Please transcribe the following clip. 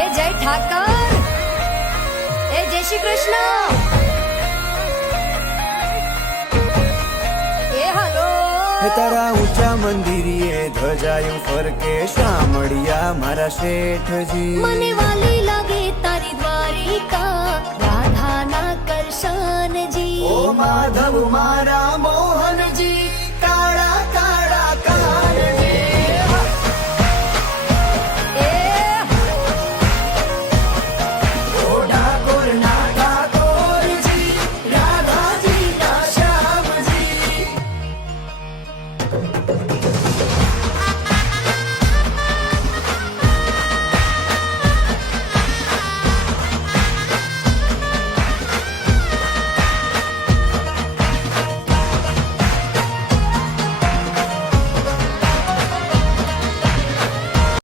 એ જય ઠાકર, એ જય શ્રી કૃષ્ણ, એ હલો. તારા ઊંચા મંદિરીએ ધજાયું ફરકે શામળિયા મારા શેઠજી. મને વાલી લાગે તારી દ્વારિકા, રાધાના કરશનજી. ઓ માધવ મારા મોહનજી.